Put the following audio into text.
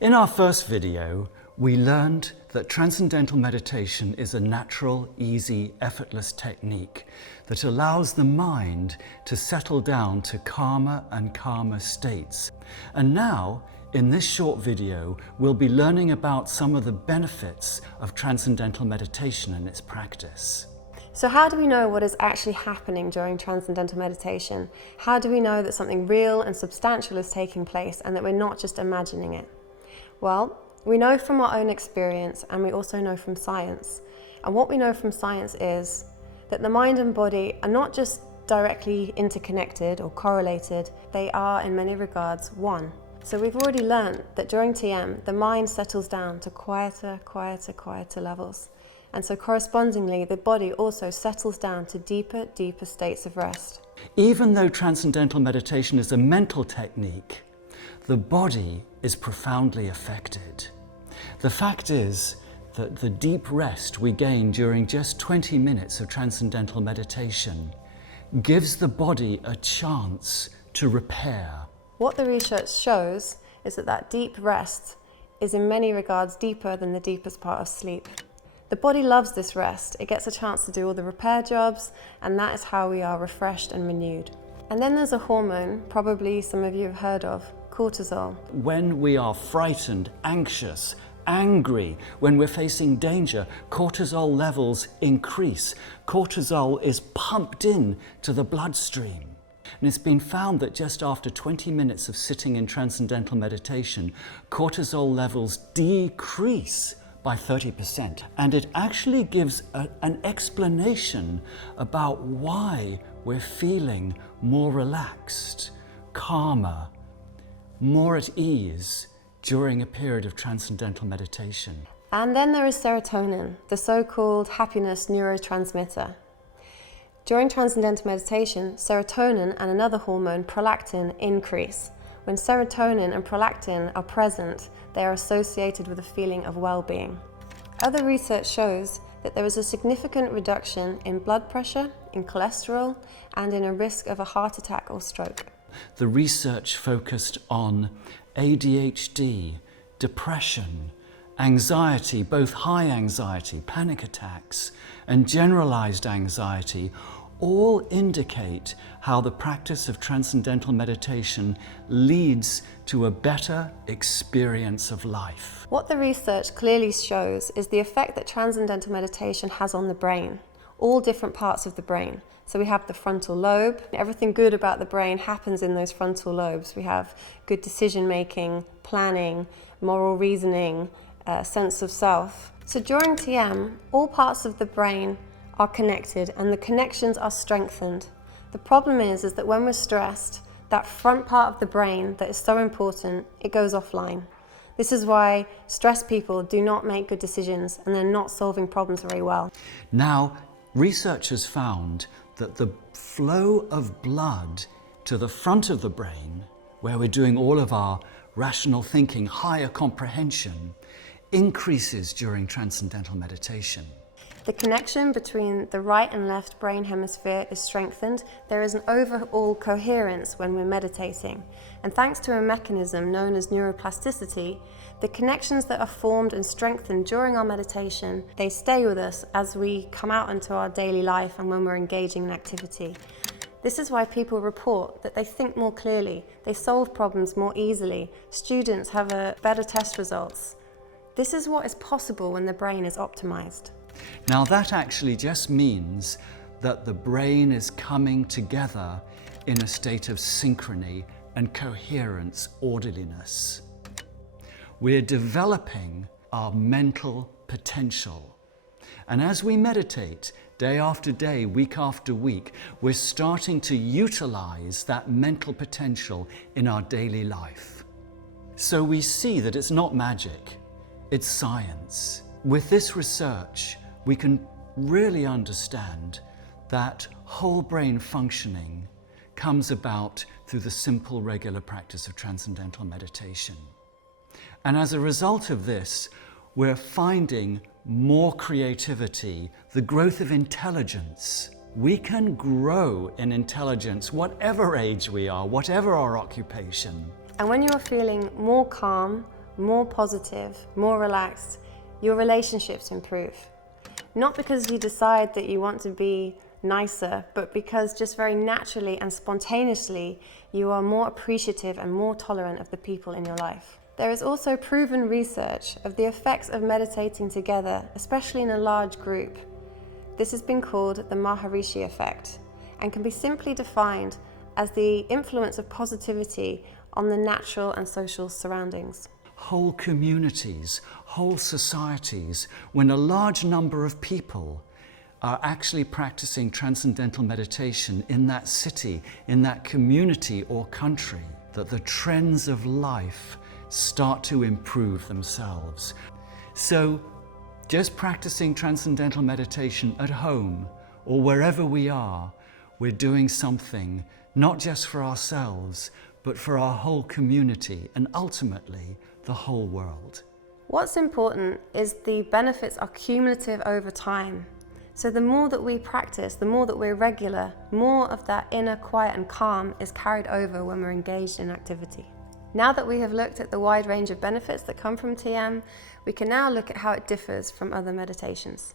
In our first video, we learned that Transcendental Meditation is a natural, easy, effortless technique that allows the mind to settle down to calmer and calmer states. And now, in this short video, we'll be learning about some of the benefits of Transcendental Meditation and its practice. So how do we know what is actually happening during Transcendental Meditation? How do we know that something real and substantial is taking place and that we're not just imagining it? Well, we know from our own experience, and we also know from science. And what we know from science is that the mind and body are not just directly interconnected or correlated, they are in many regards one. So we've already learned that during TM, the mind settles down to quieter levels. And so correspondingly, the body also settles down to deeper states of rest. Even though Transcendental Meditation is a mental technique, the body is profoundly affected. The fact is that the deep rest we gain during just 20 minutes of Transcendental Meditation gives the body a chance to repair. What the research shows is that deep rest is in many regards deeper than the deepest part of sleep. The body loves this rest. It gets a chance to do all the repair jobs, and that is how we are refreshed and renewed. And then there's a hormone, probably some of you have heard of, cortisol. When we are frightened, anxious, angry, when we're facing danger, cortisol levels increase. Cortisol is pumped in to the bloodstream. And it's been found that just after 20 minutes of sitting in Transcendental Meditation, cortisol levels decrease by 30%. And it actually gives an explanation about why we're feeling more relaxed, calmer, more at ease during a period of Transcendental Meditation. And then there is serotonin, the so-called happiness neurotransmitter. During Transcendental Meditation, serotonin and another hormone, prolactin, increase. When serotonin and prolactin are present, they are associated with a feeling of well-being. Other research shows that there is a significant reduction in blood pressure, in cholesterol, and in a risk of a heart attack or stroke. The research focused on ADHD, depression, anxiety, both high anxiety, panic attacks, and generalized anxiety, all indicate how the practice of Transcendental Meditation leads to a better experience of life. What the research clearly shows is the effect that Transcendental Meditation has on the brain, all different parts of the brain. So we have the frontal lobe. Everything good about the brain happens in those frontal lobes. We have good decision making, planning, moral reasoning, sense of self. So during TM, all parts of the brain are connected and the connections are strengthened. The problem is that when we're stressed, that front part of the brain that is so important, it goes offline. This is why stressed people do not make good decisions and they're not solving problems very well. Now, researchers found that the flow of blood to the front of the brain, where we're doing all of our rational thinking, higher comprehension, increases during Transcendental Meditation. The connection between the right and left brain hemisphere is strengthened. There is an overall coherence when we're meditating. And thanks to a mechanism known as neuroplasticity, the connections that are formed and strengthened during our meditation, they stay with us as we come out into our daily life and when we're engaging in activity. This is why people report that they think more clearly, they solve problems more easily, students have better test results. This is what is possible when the brain is optimized. Now that actually just means that the brain is coming together in a state of synchrony and coherence, orderliness. We're developing our mental potential. And as we meditate day after day, week after week, we're starting to utilize that mental potential in our daily life. So we see that it's not magic, it's science. With this research, we can really understand that whole brain functioning comes about through the simple, regular practice of Transcendental Meditation. And as a result of this, we're finding more creativity, the growth of intelligence. We can grow in intelligence, whatever age we are, whatever our occupation. And when you're feeling more calm, more positive, more relaxed, your relationships improve. Not because you decide that you want to be nicer, but because just very naturally and spontaneously you are more appreciative and more tolerant of the people in your life. There is also proven research of the effects of meditating together, especially in a large group. This has been called the Maharishi Effect and can be simply defined as the influence of positivity on the natural and social surroundings. Whole communities, whole societies, when a large number of people are actually practicing transcendental meditation in that city, in that community or country, that the trends of life start to improve themselves. So just practicing transcendental meditation at home or wherever we are, we're doing something not just for ourselves, but for our whole community and ultimately the whole world. What's important is the benefits are cumulative over time. So the more that we practice, the more that we're regular, more of that inner quiet and calm is carried over when we're engaged in activity. Now that we have looked at the wide range of benefits that come from TM, we can now look at how it differs from other meditations.